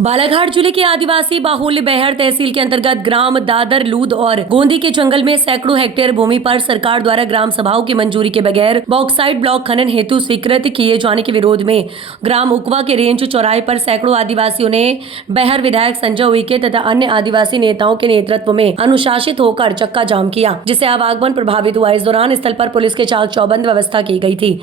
बालाघाट जिले के आदिवासी बाहुल्य बेहर तहसील के अंतर्गत ग्राम दादर लूद और गोंदी के जंगल में सैकड़ों हेक्टेयर भूमि पर सरकार द्वारा ग्राम सभाओं की मंजूरी के बगैर बॉक्साइट ब्लॉक खनन हेतु स्वीकृत किए जाने के विरोध में ग्राम उकवा के रेंज चौराहे पर सैकड़ों आदिवासियों ने बेहर विधायक संजय उइके तथा अन्य आदिवासी नेताओं के नेतृत्व में अनुशासित होकर चक्का जाम किया, जिससे आवागमन प्रभावित हुआ। इस दौरान स्थल पर पुलिस के चाक चौबंद व्यवस्था की गई थी।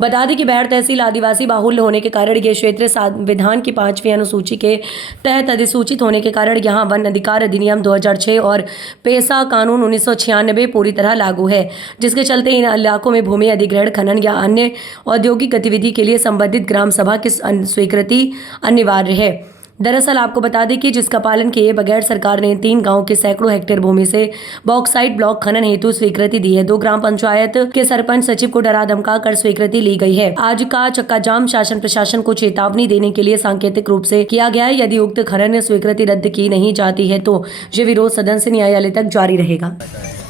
बता दें कि बेहर तहसील आदिवासी बाहुल्य होने के कारण ये क्षेत्र संविधान की 5वीं अनुसूची के तहत अधिसूचित होने के कारण यहाँ वन अधिकार अधिनियम 2006 और पेशा कानून 1996 पूरी तरह लागू है, जिसके चलते इन इलाकों में भूमि अधिग्रहण, खनन या अन्य औद्योगिक गतिविधि के लिए संबंधित ग्राम सभा की स्वीकृति अनिवार्य है। दरअसल आपको बता दें कि जिसका पालन किए बगैर सरकार ने 3 गांव के सैकड़ों हेक्टेयर भूमि से बॉक्साइट ब्लॉक खनन हेतु स्वीकृति दी है। 2 ग्राम पंचायत के सरपंच सचिव को डरा धमका कर स्वीकृति ली गई है। आज का चक्का जाम शासन प्रशासन को चेतावनी देने के लिए सांकेतिक रूप से किया गया है। यदि उक्त खनन स्वीकृति रद्द की नहीं जाती है तो ये विरोध सदन से न्यायालय तक जारी रहेगा।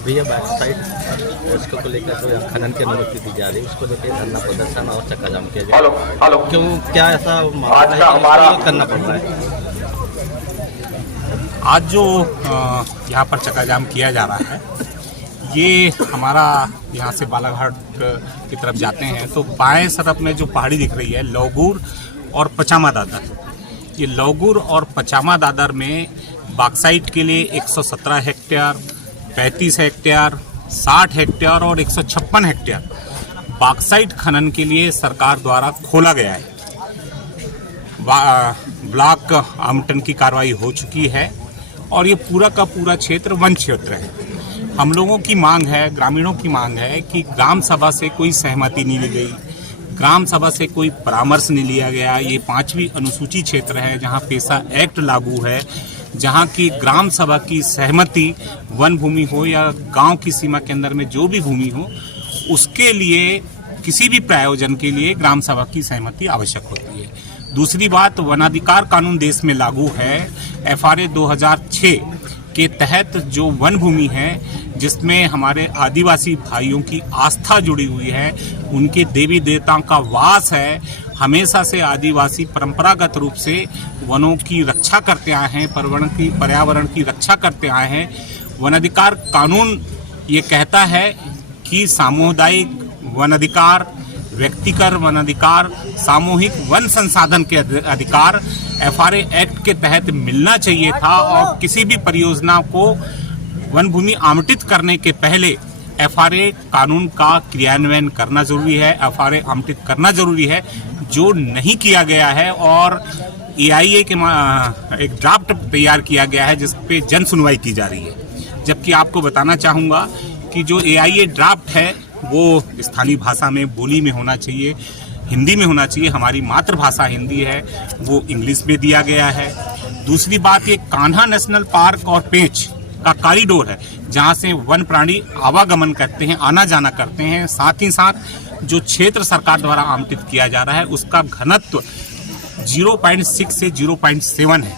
भैया बैकसाइड उसको को लेकर जो खनन की अनुमति दी जा रही है उसको लेकर धरना प्रदर्शन और चक्का जाम किया जाए। क्यों, क्या ऐसा हमारा करना पड़ रहा है? आज जो यहाँ पर चक्का जाम किया जा रहा है, ये हमारा यहाँ से बालाघाट की तरफ जाते हैं तो बाएं तरफ में जो पहाड़ी दिख रही है लौगुर और पचामा दादर, ये लौगुर और पचामा दादर में बॉक्साइट के लिए 117 हेक्टेयर, 35 हेक्टेयर, 60 हेक्टेयर और 156 हेक्टेयर बॉक्साइट खनन के लिए सरकार द्वारा खोला गया है। ब्लॉक आवंटन की कार्रवाई हो चुकी है और ये पूरा का पूरा क्षेत्र वन क्षेत्र है। हम लोगों की मांग है, ग्रामीणों की मांग है कि ग्राम सभा से कोई सहमति नहीं ली गई, ग्राम सभा से कोई परामर्श नहीं लिया गया। ये 5वीं अनुसूची क्षेत्र है जहाँ पेशा एक्ट लागू है, जहाँ की ग्राम सभा की सहमति वन भूमि हो या गांव की सीमा के अंदर में जो भी भूमि हो उसके लिए किसी भी प्रायोजन के लिए ग्राम सभा की सहमति आवश्यक होती है। दूसरी बात, वनाधिकार कानून देश में लागू है। FRA 2006 के तहत जो वन भूमि है जिसमें हमारे आदिवासी भाइयों की आस्था जुड़ी हुई है, उनके देवी देवताओं का वास है, हमेशा से आदिवासी परंपरागत रूप से वनों की रक्षा करते आए हैं, पर्यावरण की रक्षा करते आए हैं। वन अधिकार कानून ये कहता है कि सामुदायिक वन अधिकार, व्यक्तिगत वन अधिकार, सामूहिक वन संसाधन के अधिकार FRA एक्ट के तहत मिलना चाहिए था और किसी भी परियोजना को वन भूमि आवंटित करने के पहले FRA कानून का क्रियान्वयन करना जरूरी है, FRA आवंटित करना जरूरी है, जो नहीं किया गया है। और AIA के एक ड्राफ्ट तैयार किया गया है जिस पे जन सुनवाई की जा रही है। जबकि आपको बताना चाहूँगा कि जो AIA ड्राफ्ट है वो स्थानीय भाषा में, बोली में होना चाहिए, हिंदी में होना चाहिए। हमारी मातृभाषा हिंदी है, वो इंग्लिश में दिया गया है। दूसरी बात, ये कान्हा नेशनल पार्क और पेंच का कॉरिडोर है जहाँ से वन प्राणी आवागमन करते हैं, आना जाना करते हैं। साथ ही साथ जो क्षेत्र सरकार द्वारा आवंटित किया जा रहा है उसका घनत्व 0.6 से 0.7 है,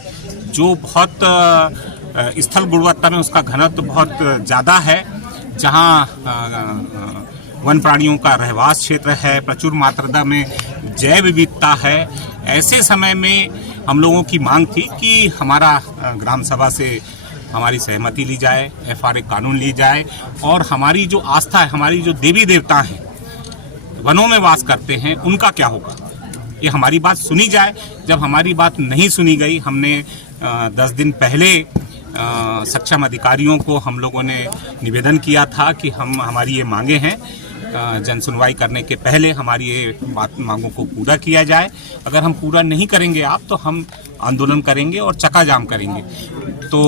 जो बहुत स्थल गुणवत्ता में उसका घनत्व बहुत ज़्यादा है। जहाँ वन प्राणियों का रहवास क्षेत्र है, प्रचुर मात्रा में जैव विविधता है। ऐसे समय में हम लोगों की मांग थी कि हमारा ग्राम सभा से हमारी सहमति ली जाए, FRA कानून ली जाए और हमारी जो आस्था है, हमारी जो देवी देवता हैं वनों में वास करते हैं, उनका क्या होगा, ये हमारी बात सुनी जाए। जब हमारी बात नहीं सुनी गई, हमने 10 दिन पहले सक्षम अधिकारियों को हम लोगों ने निवेदन किया था कि हमारी ये मांगे हैं, जन सुनवाई करने के पहले हमारी ये मांगों को पूरा किया जाए। अगर हम पूरा नहीं करेंगे तो हम आंदोलन करेंगे और चक्का जाम करेंगे। तो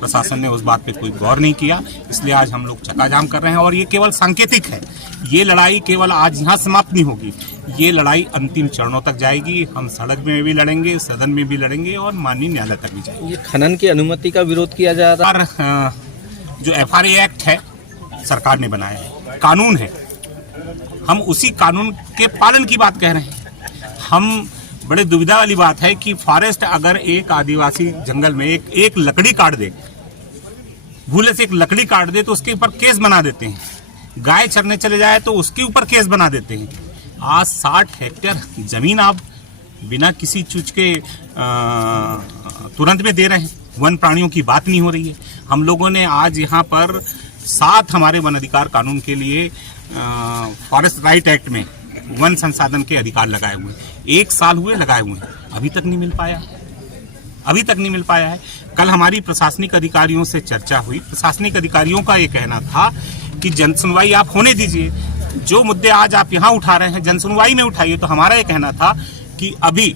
प्रशासन ने उस बात पे कोई गौर नहीं किया, इसलिए आज हम लोग चक्का जाम कर रहे हैं। और ये केवल सांकेतिक है, ये लड़ाई केवल आज यहाँ समाप्त नहीं होगी, ये लड़ाई अंतिम चरणों तक जाएगी। हम सड़क में भी लड़ेंगे, सदन में भी लड़ेंगे और माननीय न्यायालय तक भी जाएंगे। ये खनन की अनुमति का विरोध किया जा रहा है। और जो FRA एक्ट है सरकार ने बनाया है, कानून है, हम उसी कानून के पालन की बात कह रहे हैं। हम बड़े दुविधा वाली बात है कि फॉरेस्ट अगर एक आदिवासी जंगल में एक लकड़ी काट दे, भूले से एक लकड़ी काट दे तो उसके ऊपर केस बना देते हैं। गाय चरने चले जाए तो उसके ऊपर केस बना देते हैं। आज 60 हेक्टेयर जमीन आप बिना किसी चीज के तुरंत में दे रहे हैं। वन प्राणियों की बात नहीं हो रही है। हम लोगों ने आज यहाँ पर 7 हमारे वन अधिकार कानून के लिए फॉरेस्ट राइट एक्ट में वन संसाधन के अधिकार लगाए हुए हैं। 1 साल हुए लगाए हुए हैं, अभी तक नहीं मिल पाया है। कल हमारी प्रशासनिक अधिकारियों से चर्चा हुई। प्रशासनिक अधिकारियों का ये कहना था कि जनसुनवाई आप होने दीजिए, जो मुद्दे आज आप यहाँ उठा रहे हैं जनसुनवाई में उठाइए। तो हमारा ये कहना था कि अभी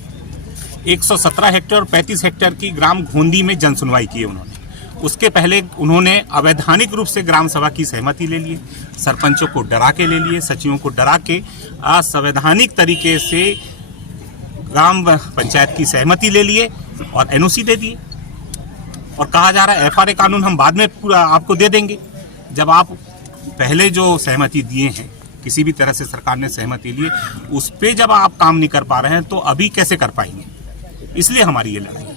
117 हेक्टेयर और 35 हेक्टेयर की ग्राम घोंदी में जनसुनवाई की है उन्होंने। उसके पहले उन्होंने अवैधानिक रूप से ग्राम सभा की सहमति ले लिए, सरपंचों को डरा के ले लिए, सचिवों को डरा के असंवैधानिक तरीके से ग्राम पंचायत की सहमति ले लिए और एनओसी दे दिए। और कहा जा रहा है एफआरए कानून हम बाद में पूरा आपको दे देंगे। जब आप पहले जो सहमति दिए हैं, किसी भी तरह से सरकार ने सहमति ली, उस पे जब आप काम नहीं कर पा रहे हैं तो अभी कैसे कर पाएंगे? इसलिए हमारी ये लड़ाई है।